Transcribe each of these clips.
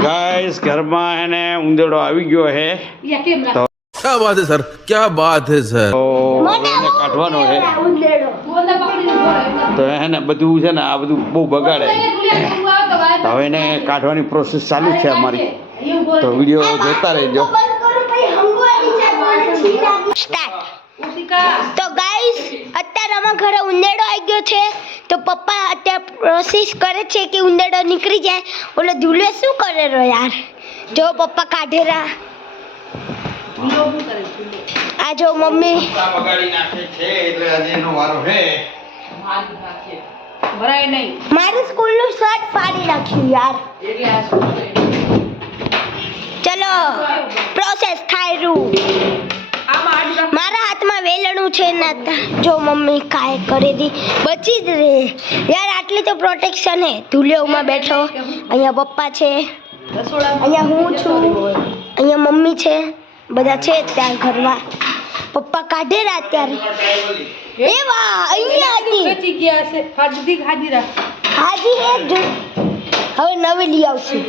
Guys घर में है ने उंदेड़ो આવી ગયો હે તો क्या बात है सर, क्या बात है सर। એને કાઢવાનો છે તો એને બધું છે ને આ બધું બહુ બગાડે હવે એને કાઢવાની પ્રોસેસ ચાલુ છે અમારી તો વિડિયો જોતા રહેજો તો ગાઈસ અત્યારે અમારા ઘરે ઉંદેડો આવી ગયો છે તો પપ્પા અત્યારે પ્રોસેસ કરે છે કે ઉંદેડો નીકળી જાય ઓલો ધુલે શું કરે રો યાર જો પપ્પા કાઢેરા આ જો મમ્મી બગાડી નાખે છે એટલે આજે એનો વારો છે ભરાય નહીં મારી સ્કૂલનું શર્ટ ફાડી નાખ્યું યાર ચલો પ્રોસેસ થાય રૂ મારા હાથમાં વેલણું છે ને જો મમ્મી કાંઈ કરી દી બચી જ રે યાર આટલી તો પ્રોટેક્શન હે ધુલિયામાં બેઠો અહીંયા પપ્પા છે અહીંયા હું છું અહીંયા મમ્મી છે બધા છે ત્યાં ઘરમાં પપ્પા કાઢેરા અત્યારે એ વાહ અહીંયા હતી બચી ગયા છે ફાડી હાજીરા હાજી હે જો હવે નવી લઈ આવશું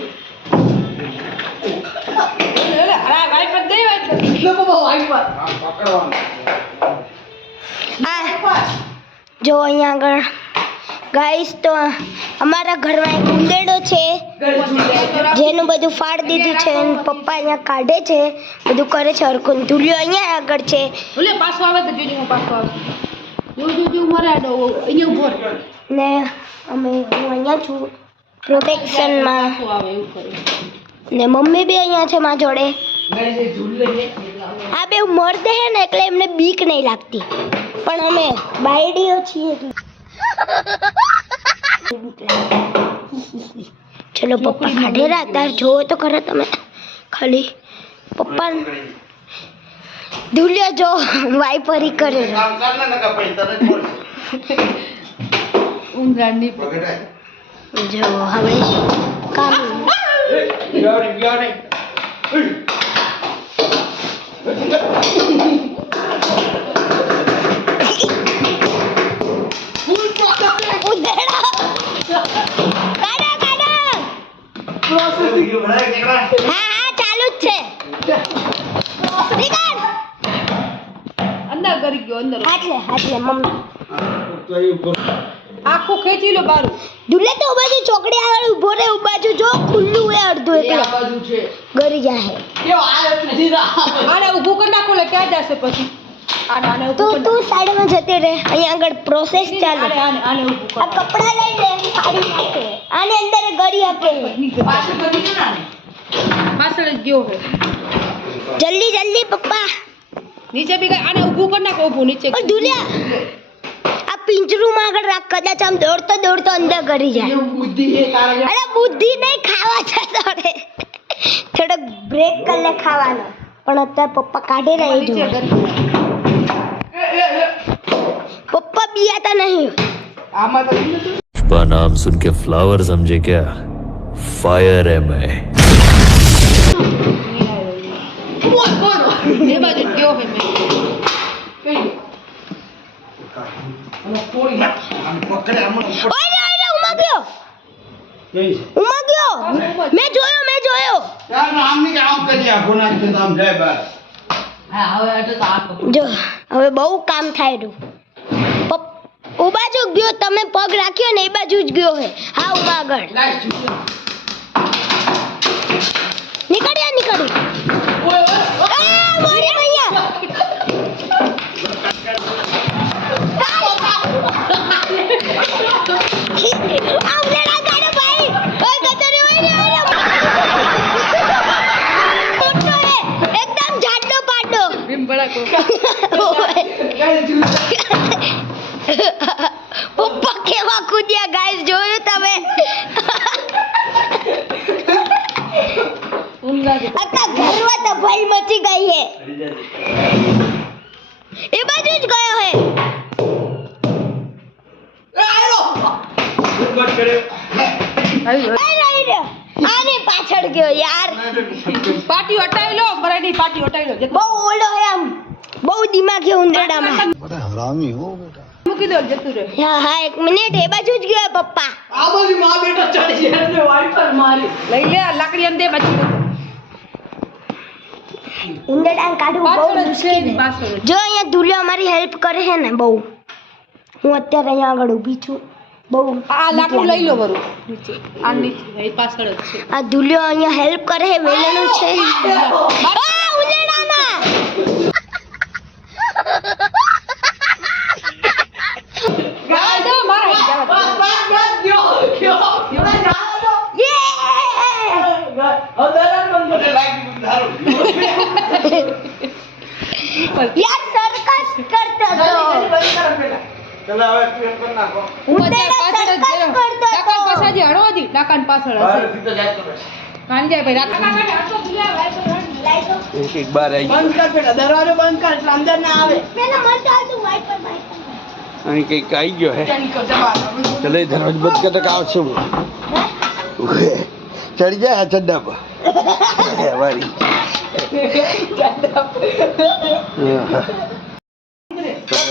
આ ગાય પર દે વાત લોકો બહુ આઈ પર જો અહીંયા આગળ ગાઈસ તો અમારા ઘરમાં એક ઉંદેડો છે જેનું બધું ફાડ દીધું છે અને પપ્પા અહીંયા કાઢે છે બધું કરે છે હરખું ધુલિયો અહીંયા આગળ છે ઓલે પાછો આવે તો જોજો પાછો આવે જો મરે આડો અહીંયા ઉભો ને અમે હું અહીંયા છું પ્રોટેક્શનમાં આવે એવું કરે ને મમ્મી બી અહીંયા છે મારા જોડે આ બે મર્દ હે ને એટલે એમને બીક નહીં લાગતી પણ અમે બાયડીઓ છીએ ચલો પપ્પા કાઢેરા તાર જોવો તો ખરા તમે ખાલી પપ્પા ધુલિયો જો વાઈપરી કરે ઉંદરાની જો હવે કામ હા ચાલુ જ છે અંદર કરી ગયો અંદર હાથલે મમ્મી આખું ખેંચી લો બારું દુલે તો બાજુ ચોકડી આગળ ઊભો રહે ઉ બાજુ જો ખુલ્લું હે અડધું એટલે બાજુ છે ગરી જાહે આને ઊભું કરી નાખો લે ક્યાં જશે પછી આને તો ઊભું તું સાઈડમાં જતી રહે અહીંયા આગળ પ્રોસેસ ચાલે આને ઊભું આ કપડા લઈ લે ફાડી નાખે આને અંદર ગરી આપે પાછળ જ ગયો હે જલ્દી જલ્દી પપ્પા નીચે બી ગઈ આને ઊભું કરી નાખો ઊભું નીચે ઓ દુલિયા આ પિંજરું આગળ રાખ કદાચ આમ દોડતો દોડતો અંદર ગરી જાય બુદ્ધિ હે તારા અરે બુદ્ધિ નહીં ખાવા જતો રે થોડો બ્રેક કરી લે ખાવાનો પણ અત્યારે પપ્પા કાઢી રહી છે પપ્પા બીયાતા નહીં આમાં તો का नाम सुन के फ्लावर समझे क्या, फायर है मैं। એ બાજુ ગયો હે મેં ઓય ઉમા ગયો મેં જોયો જો હવે બહુ કામ થાય રહ્યું ઓ બાજુ ગયો તમે પગ રાખ્યો ને એ બાજુ જ ગયો હે હા ઉમા આગળ નીકળી મારે ભૈયા આવલેડા કાઢો ભાઈ ઓય ગતરી ઓય રે મોટો હે એકદમ જાડો પાડો ભીમ બડા કો પપ્પા કેવા કૂદ્યા ગાઈસ જોયું તમે આખા ઘરમાં તો ભાઈ મચી ગઈ હે એ બાજુ જ ગયો હે આને પાછળ ગયો યાર પાટી હટાવી લો બરાડી પાટી હટાવી લો બહુ ઓલો હે આમ બહુ દિમાગ હે ઉંદરડામાં बड़ा हरामी हो बेटा। મૂકી દો જતું રહે. હા હા 1 મિનિટ એ બાજુ જ ગયો પપ્પા. લઈ લે આ લાકડી આમ દે બાજુ. ઉંદરડા કાઢવું બહુ પાછળ જ છે મુશ્કેલ એની છે. પાછળ જ. જો અહીંયા દુલિયો અમારી હેલ્પ કરે છે ને બહુ. હું અત્યારે અહીંયા આગળ ઊભી છું. બહુ આ લાકડું લઈ લો વરું નીચે. આ નીચે એ પાછળ જ છે. આ દુલિયો અહીંયા હેલ્પ કરે છે વેલણું છે. આ ઉંદરડાના જવા દો મારા યાર સરકસ કરતો હતો. પાછળ જ છે. ડાકાન પાછળ જ હળવો દી. ડાકાન પાછળ હશે. કાન જાય ભાઈ ડાકાન એક બાર આવી ગયું. અહીં કંઈક આવી ગયો હે ચલો એ દરવાજો બંધ કરતા કે આવશે હું ચડી જાય આ ચડ્ડા પર વારી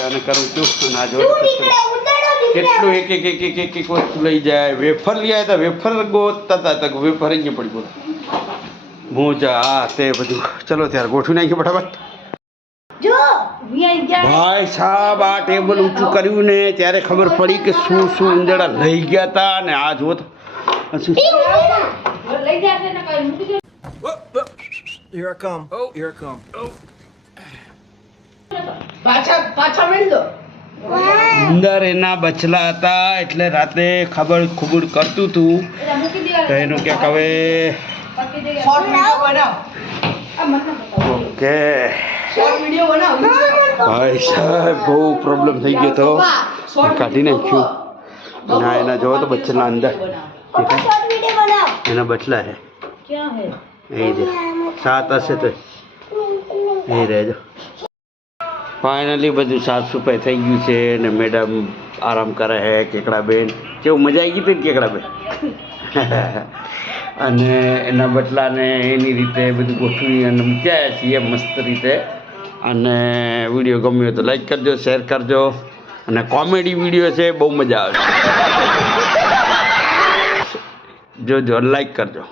આને કરું છું અને આ જોડે કેટલું એક એક એક એક એક એક વસ્તુ લઈ જાય વેફર લઈ આવ્યા હતા વેફર ગોતતા હતા તો વેફર અહીંયા પડી બોલો મોજા આ તે બધું ચલો ત્યારે ગોઠવી નાખીએ ફટાફટ જો ભાઈ સાહેબ આ ટેબલ ઊંચું કર્યું ને ત્યારે ખબર પડી કે શું શું ઉંદરડા લઈ ગયા હતા ને આ જો તો શું લઈ જશે ને કઈ મૂકી દે. Here I come. Oh, here I come. ઉંદર એના બચલા હતા એટલે રાતે ખબર ખુબડ કરતું હતું એટલે મૂકી દે. તો એનું ક્યાંક હવે પતી દે. ઓકે ભાઈ સાહેબ બહુ પ્રોબ્લેમ થઈ ગયો તો કાઢી નાખ્યું ના એના જોવો તો બચ્ચલા અંદર શોર્ટ વિડિયો બનાવ. એના બચલા હે ક્યાં હે? એ દે 7 હશે તો એ રહેજો ફાઇનલી બધું સાફ સફાઈ થઈ ગયું છે ને મેડમ આરામ કરે છે કેકડાબેન કેવું મજા આવી ગઈ હતી ને કેકડાબેન અને એના બટલાને એની રીતે બધું ગોઠવી અને મૂક્યા છીએ મસ્ત રીતે અને વિડીયો ગમ્યો તો લાઈક કરજો શેર કરજો અને કોમેડી વિડીયો છે બહુ મજા આવશે જોજો લાઈક કરજો